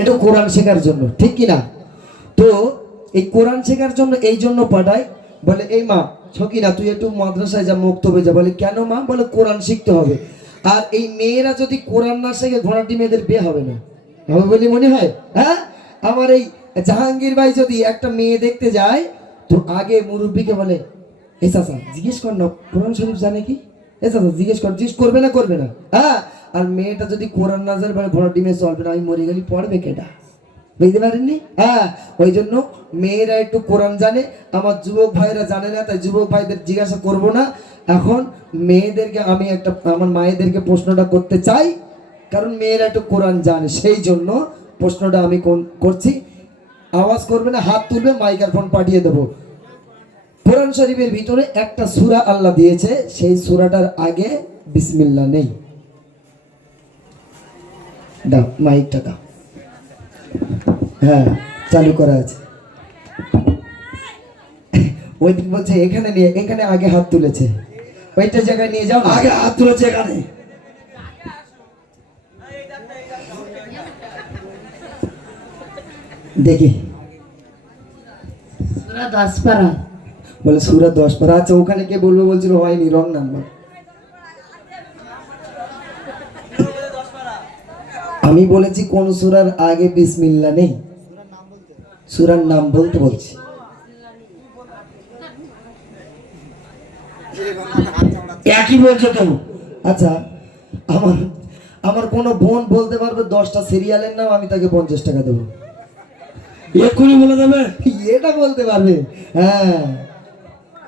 এটা কোরআন শেখার জন্য, ঠিক কি না? তো এই কোরআন শেখার জন্য এই জন্য পাঠায়, বলে এই মা ছকিনা তুই একটু মাদ্রাসায় যা, মক্তবে যা। বলে কেন মা? বলে কোরআন শিখতে হবে। আর এই মেয়েরা যদি কোরআন না শেখে ঘোড়াটি মেয়েদের বিয়ে হবে না, হবে বলে মনে হয়? হ্যাঁ, আমার এই জাহাঙ্গীর ভাই যদি একটা মেয়ে দেখতে যায় তো আগে মুরব্বীকে বলে এ চাচা জিজ্ঞেস কর না কোরআন শরীফ জানে কি, এ চাচা জিজ্ঞেস কর, জিজ্ঞেস করবে না করবে না। হ্যাঁ, আর মেয়েটা যদি কোরআন না জানে বলে ঘোড়াটি মেয়ে চলবে না, আমি মরে গেলি পড়বে কেটা, বুঝতে পারেননি? হ্যাঁ, ওই জন্য মেয়েরা একটু কোরআন জানে, আমার যুবক ভাইরা জানে না, তাই যুবক ভাইদের জিজ্ঞাসা করব না। এখন মেয়েদেরকে আমি একটা, আমার মায়েদেরকে প্রশ্নটা করতে চাই, কারণ মেয়েরা একটু কোরআন জানে, সেই জন্য প্রশ্নটা আমি করছি। আওয়াজ করবে না, হাত তুলবে, মাইক্রোফোন পাঠিয়ে দেবো। কোরআন শরীফের ভিতরে একটা সূরা আল্লাহ দিয়েছে, সেই সূরাটার আগে বিসমিল্লাহ নেই। দাও মাইকটা দাও। হ্যাঁ, চালু করা আছে। ওই দিন বলছে এখানে নিয়ে, এখানে আগে হাত তুলেছে, ওইটা জায়গায় নিয়ে যাও, আগে হাত তুলেছে এখানে। দেখি সূরা 10 পারা। বলে সূরা 10 পারা। আচ্ছা, ওখানে কে বলবে বলছিল, হয়নি, রং নাম্বার। আমি বলেছি কোন সূরার আগে বিসমিল্লাহ নেই, সূরার নাম বলতে বলছি। একই বলছো তো? আচ্ছা, আমার আমার কোনো বোন বলতে পারবে 10টা সিরিয়ালের নাম, আমি তাকে 50 টাকা দেবো। এক্ষুনি বলে দেবে, এটা বলতে পারবে? হ্যাঁ,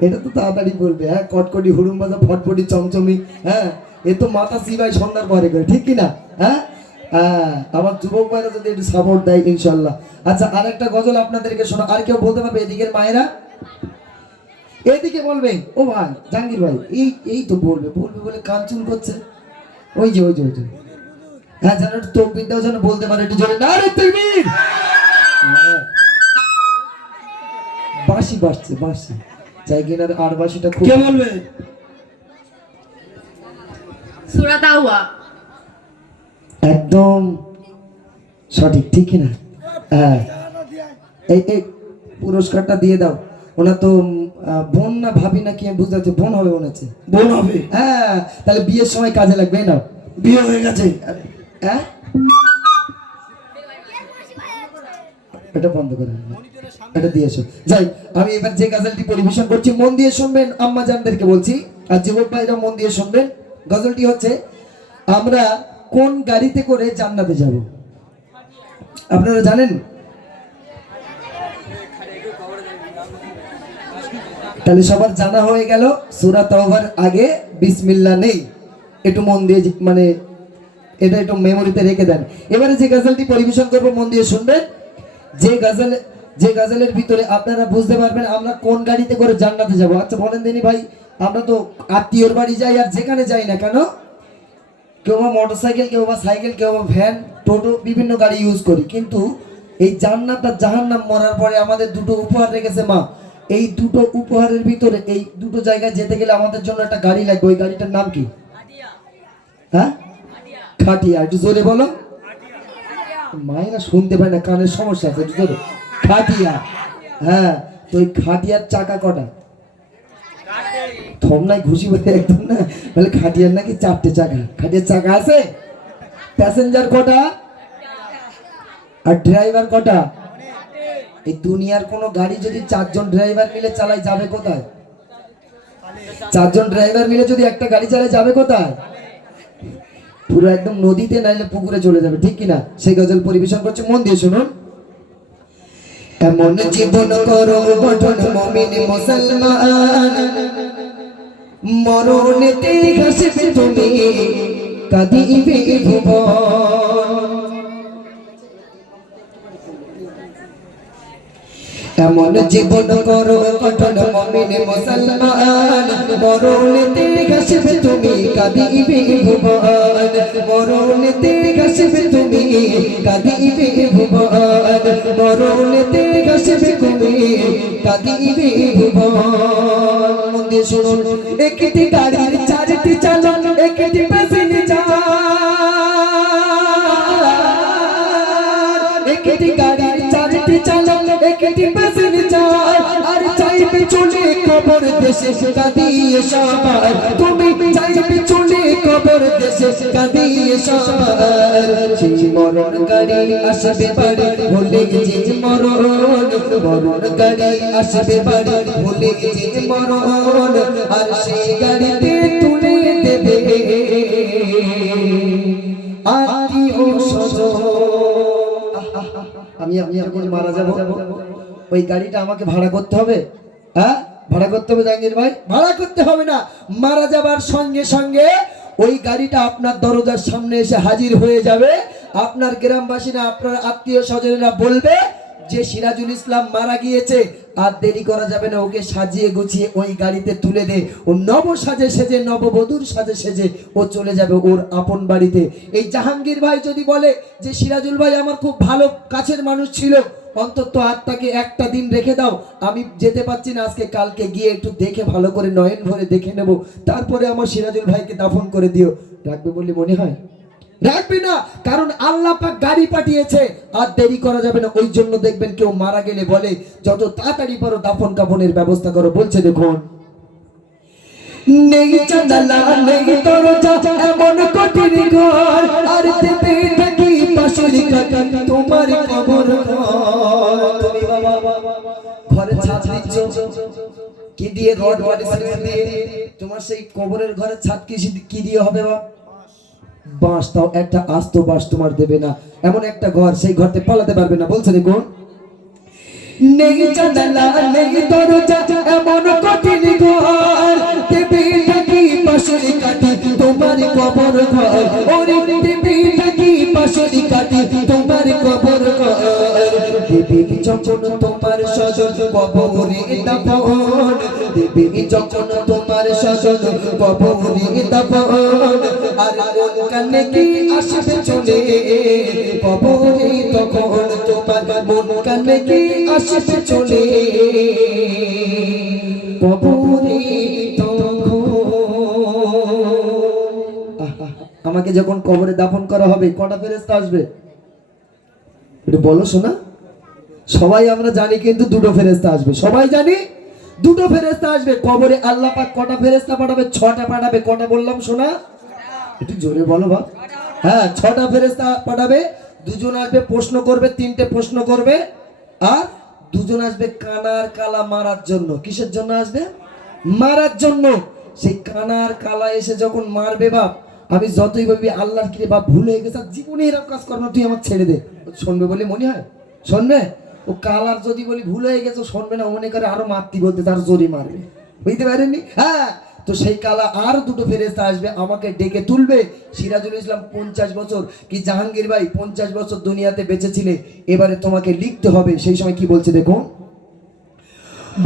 এটা তো তাড়াতাড়ি বলবে। হ্যাঁ, কটকটি, হুড়ুমবাজা, ফটফটি, চমচমি। হ্যাঁ, এ তো মাথা সিবাই সন্ধ্যার পরে করে, ঠিক কিনা? হ্যাঁ হ্যাঁ, আমার যুবক ভাইরা যদি একটু সাপোর্ট দেয় ইনশাল্লাহ। আচ্ছা, আর একটা গজল আপনাদেরকে শোনা। আর কেউ বলতে পারবে? এদিকের মায়েরা এদিকে বলবে। ও ভাই জাহাঙ্গীর ভাই, এই এই তো বলবে বলবে বলে কান চুল করছে। ওই যে ওই যে ওই যে, হ্যাঁ, যেন একটু তকবীর দাও, যেন বলতে পারে একটু জোরে, নারে তাকবীর। হ্যাঁ, বাঁশি বাজছে, বাঁশি চাই কিনা? আর বাঁশিটা খুব, কে বলবে? সূরা তাওবা। একদম সঠিক, ঠিক কিনা? হ্যাঁ, এই এই পুরস্কারটা দিয়ে দাও। ওনা তো বোন না ভাবি না কি, আমি বুঝতে পারছি বোন হবে মনে হচ্ছে। বোন হবে? হ্যাঁ, তাহলে বিয়ের সময় কাজে লাগবে। নাও, বিয়ে হয়ে গেছে। হ্যাঁ, এটা বন্ধ করে এটা দিয়ে এসো। যাই, আমি এবার যে গজলটি পরিবেশন করছি মন দিয়ে শুনবেন, আম্মা জানদেরকে বলছি, আর যুবক ভাইরা মন দিয়ে শুনবেন। গজলটি হচ্ছে, আমরা কোন গাড়িতে করে জান্নাতে যাব? আপনারা জানেন? তাহলে সবার জানা হয়ে গেল, সূরা তাওবার আগে বিসমিল্লাহ নেই। একটু মন দিয়ে, মানে এটা একটু মেমোরিতে রেখে দেন। এবারে যে গজলটি পরিবেশন করব মন দিয়ে শুনবেন। যে গজলের ভিতরে আপনারা বুঝতে পারবেন আমরা কোন গাড়িতে করে জান্নাতে যাব। আচ্ছা বলেন দিনি ভাই, আমরা তো আত্মীয়র বাড়ি যাই, আর যেখানে যাই না কেন, কেউ বা মোটরসাইকেল, কেউ বা সাইকেল, কেউ বা ভ্যান, টোটো, বিভিন্ন গাড়ি ইউজ করি, কিন্তু এই জান্নাত আর জাহান্নাম মরার পরে আমাদের দুটো উপহার রেখেছে মা। এই দুটো উপহারের ভিতরে এই দুটো জায়গায় যেতে গেলে আমাদের জন্য একটা গাড়ি লাগবে। ওই গাড়িটার নাম কি? হ্যাঁ, খাটিয়া। একটু জোরে বলো। মায়েরা শুনতে পায় না, কানের সমস্যা আছে, একটু জোরে। খাটিয়া। হ্যাঁ, তো ওই খাটিয়ার চাকা কটা? থম নাই, ঘুষি বলে একদম না, বলে খাটিয়ার নাকি 4টে চাকা। খাটিয়ার চাকা আছে? প্যাসেঞ্জার কটা? আর ড্রাইভার কটা? এই দুনিয়ার কোন গাড়ি যদি 4 জন ড্রাইভার মিলে চালায় যাবে কোথায়? 4 জন ড্রাইভার মিলে যদি একটা গাড়ি চালায় যাবে কোথায়? পুরো একদম নদীতে, নাইলে পুকুরে চলে যাবে, ঠিক কিনা? সেই গজল পরিবেশন করছে, মন দিয়ে শুনুন। এমন জীবন করো গঠন মুমিন মুসলমান, মরণেতে হাসবে তুমি, কাঁদিবে ভুবন। এমন জীবন করো গঠন মুমিন মুসলমান, মরণেতে হাসবে তুমি, কাঁদিবে ভুবন। মরণেতে হাসবে তুমি, কাঁদিবে ভুবন। মরণেতে হাসবে তুমি, কাঁদিবে ভুবন। মন দিয়ে শুনুন। একটি গাড়ির 4টি চালক, একটি প্যাসেঞ্জার, একটি গাড়ির চারটি চালক একটি প্যাসেঞ্জার আর চাইবে চলে কবর দেশে কাঁদিয়ে সবার তুমি চাইবে চলে কবর দেশে কাঁদিয়ে সবার সেই মরণ গাড়ি আসবে বাড়ি ভুলে যে মরণ মরণ গাড়ি আসবে বাড়ি ভুলে যে মরণ আর সেই গাড়িতে তুলে দেবে আত্মীয় স্বজন। আমি যখন মারা যাব ওই গাড়িটা আমাকে ভাড়া করতে হবে, হ্যাঁ ভাড়া করতে হবে জাহাঙ্গীর ভাই? ভাড়া করতে হবে না, মারা যাবার সঙ্গে সঙ্গে ওই গাড়িটা আপনার দরজার সামনে এসে হাজির হয়ে যাবে। আপনার গ্রামবাসীরা আপনার আত্মীয় স্বজনেরা বলবে যে সিরাজুল ইসলাম মারা গিয়েছে, আর দেরি করা যাবে না, ওকে সাজিয়ে গুছিয়ে ওই গাড়িতে তুলে দে। ও নব সাজে সেজে নববধূর সাজে সেজে ও চলে যাবে ওর আপন বাড়িতে। এই জাহাঙ্গীর ভাই যদি বলে যে সিরাজুল ভাই আমার খুব ভালো কাছের মানুষ ছিল, অন্তত আত্মাকে একটা দিন রেখে দাও, আমি যেতে পারছি না, আজকে কালকে গিয়ে একটু দেখে ভালো করে নয়ন ভরে দেখে নেব, তারপরে আমার সিরাজুল ভাইকে দাফন করে দিও, রাখবে বলে মনে হয়? রাখবে না, কারণ আল্লাহ পাক গাড়ি পাঠিয়েছে, আর দেরি করা যাবে না। ওই জন্য দেখবেন কেউ মারা গেলে বলে যত তাড়াতাড়ি পারো দাফন কাফনের ব্যবস্থা করো। বলছে দেখুন, নেই চাঁদালা নেই দরজা এমন কঠিন ঘর, আর দেবে থাকি পাশের কাটা তোমার কবর ঘর। তুমি বাবা ঘরে ছাদ দিচ্ছ কি দিয়ে? রড বাড়ি দিয়ে। তোমার সেই কবরের ঘরে ছাদ কি দিয়ে হবে? বাঁশ, তাও একটা আস্ত বাঁশ তোমার দেবে না। এমন একটা ঘর, সেই ঘরতে পালাতে পারবে না। বলছে দেখুন, নেই জানালা নেই দরজা এমন কঠিন ঘর, দেবে থাকি পাশের কাটি তোমার কবর ঘর। ওরে দেবে থাকি পাশের কাটি তোমার কবর ঘর। দেবে যখন তোমার স্বজন কবরে দাফন, দেবে যখন তোমার স্বজন কবরে দাফন, আর মন কানে কি আসবে চলে কবরে, তখন তোমার মন কানে কি আসবে চলে কবরে তখন। আমাকে যখন কবরে দাফন করা হবে কটা ফেরেশতা আসবে একটু বলো শোনা? সবাই আমরা জানি, কিন্তু দুটো ফেরেশতা আসবে। সবাই জানি দুটো ফেরেশতা আসবে কবরে। আল্লাহ পাক কটা ফেরেশতা পাঠাবে? 6টা পাঠাবে। কটা বললাম শোনা? একটু জোরে বলো বা। হ্যাঁ, 6টা ফেরেশতা পাঠাবে। দুজন আসবে প্রশ্ন করবে, 3টে প্রশ্ন করবে, আর দুজন আসবে কানার কালা মারার জন্য। কিসের জন্য আসবে? মারার জন্য। সেই কানার কালা এসে যখন মারবে, বাপ আমি যতই ভাবি আল্লাহর কি রে বাপ ভুল হয়ে গেছে, জীবনে এরকম কাজ করবো, তুই আমার ছেড়ে দে। শুনবে বলে মনে হয়? শুনবে? ও কালার যদি বলি ভুল হয়ে গেছে শুনবে না, মনে করে আরো মারতি বলতে, তার জোরে মারবে। বুঝতে পারেননি? হ্যাঁ, তো সেই কালা আর দুটো ফেরেশতা আসবে, আমাকে ডেকে তুলবে। সিরাজুল ইসলাম 50 বছর কি জাহাঙ্গীর ভাই 50 বছর দুনিয়াতে বেঁচে ছিলে, এবারে তোমাকে লিখতে হবে। সেই সময় কি বলছে দেখুন,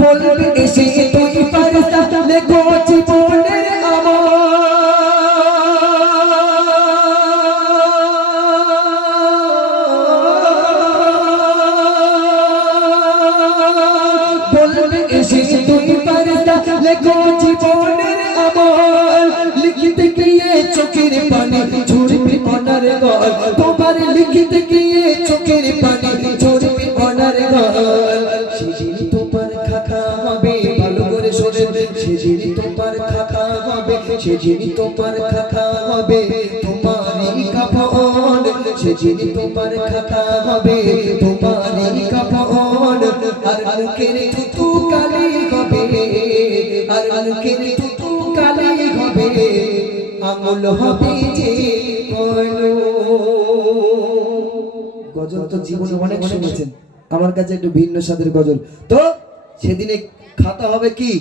বলবে এসে তুই ফেরেশতা লেখো জীবনের আমল, বলবে এসে তুই ফেরেশতা লেখো জীবনের আমল, লিখতে গিয়ে চোখের পানি ঝরবে অনার গল, তোমার লিখতে গিয়ে চোখের পানি ঝরবে অনার গল। সেদিন তোমার খাতা হবে, ভালো করে শোনেন, সেদিন তোমার খাতা হবে, সেদিন তোমার খাতা হবে তোমারই কাফন, সেদিন তোমার খাতা হবে তোমারই কাফন। আর মুখের থুতু কালি হবে, আর মুখের থুতু কালি হবে, আঙুল হবে যে কলম। গজল তো জীবনে অনেক শুনেছেন, আমার কাছে একটু ভিন্ন স্বাদের গজল। তো সেদিনে খাতা হবে কি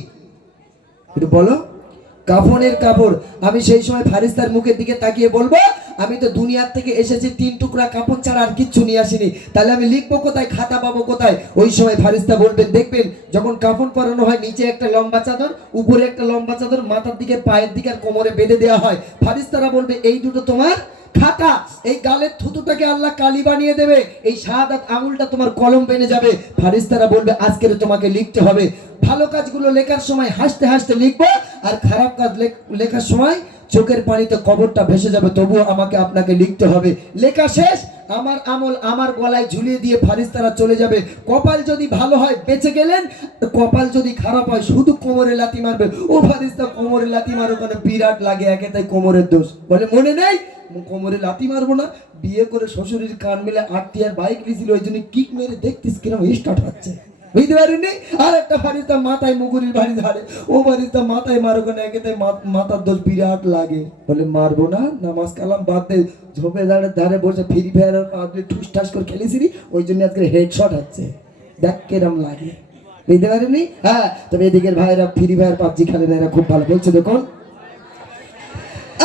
একটু বলো? কাফনের কাপড়। আমি সেই সময় ফারিস্তার মুখের দিকে তাকিয়ে বলবো, আমি তো দুনিয়ার থেকে এসেছি 3 টুকরা কাপড় ছাড়া আর কিচ্ছু নিয়ে আসিনি, তাহলে আমি লিখবো কোথায়, খাতা পাবো কোথায়? ওই সময় ফারিস্তা বলবেন, দেখবেন যখন কাফন পরানো হয় নিচে একটা লম্বা চাদর, উপরে একটা লম্বা চাদর, মাথার দিকে পায়ের দিকে আর কোমরে বেঁধে দেওয়া হয়। ফারিস্তারা বলবে এই দুটো তোমার খাতা, এই গালের থুতুটাকে আল্লাহ কালি বানিয়ে দেবে, এই শাহাদাত আঙুলটা তোমার কলম বেনে যাবে। ফারিস্তারা বলবে আজকের তোমাকে লিখতে হবে। ভালো কাজগুলো লেখার সময় হাসতে হাসতে লিখবো, আর খারাপ কাজ লেখার সময় চোখের পানিতে কবরটা ভেসে যাবে, তবুও আমাকে আপনাকে লিখতে হবে। লেখা শেষ, আমার আমল আমার গলায় ঝুলিয়ে দিয়ে ফারিস্তারা চলে যাবে। কপাল যদি ভালো হয় বেঁচে গেলেন, কপাল যদি খারাপ হয় শুধু কোমরে লাথি মারবে। ও ফারিস্তা কোমরে লাথি মারো কেন? বিরাট লাগে একে, তাই কোমরের দোষ। বলে মনে নেই, কোমরে লাথি মারবো না। বিয়ে করে শ্বশুরের কান মিলে 8 টিয়ার বাইক নিয়েছিল, ওই জন্য কিক মেরে দেখতিস কিরম স্টার্ট হচ্ছে, বুঝতে পারিনি? আর একটা ফারিস্তা মাথায় মুগুরির বাড়ি ধারে, ও ফারিস্তা মাথায় মারো কেন একে, তাই মাথার দোষ বিরাট লাগে। বলে মারবো না, নামাজ কালাম বাদ দে। ঝোপে ধারে বসে ফ্রি ফায়ার ঠুস ঠাস করে খেলেছিলি, ওই জন্য আজকে হেডশট হচ্ছে। দেখ কেরম লাগে, বুঝতে পারিনি? হ্যাঁ, তবে এদিকের ভাইরা ফ্রি ফায়ার পাবজি খেলে না, এরা খুব ভালো বলছে। দেখুন,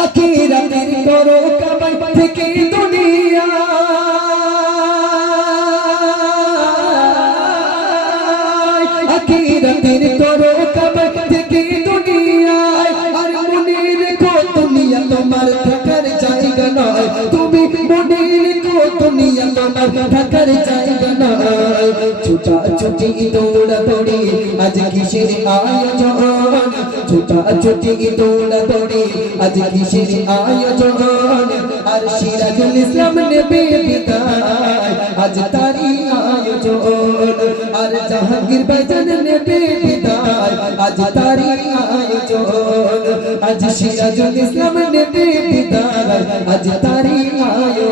আখিরাতের করো কামাই থেকে দুনিয়া, আখিরাতের করো কামাই থেকে দুনিয়া। আর মনে রেখো দুনিয়া তোমার থাকার জায়গা নয়, তুমি মনে রেখো দুনিয়া তোমার থাকার জায়গা নয়। ছোটা ছুটি দৌড়া দৌড়ি আজ কিসের আয়োজন, ছোটা ছুটি দৌড়া দৌড়ি আজ কিসের আয়োজন। আর সিরাজুল ইসলাম নেবে বিদায়, আজ তারি আয়োজন। আর জাহাঙ্গীর ভাইজান নেবে বিদায়, আজ তারি আয়োজন। আজ সিরাজুল ইসলাম নেবে বিদায়, আজ তারি আয়োজন।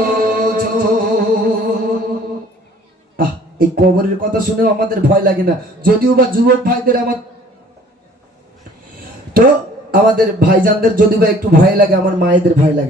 এই কবরের কথা শুনেও আমাদের ভয় লাগে না, যদিও বা যুবক ভাইদের তো আমাদের ভাইজানদের যদিও বা একটু ভয় লাগে, আমার মায়েদের ভয় লাগে।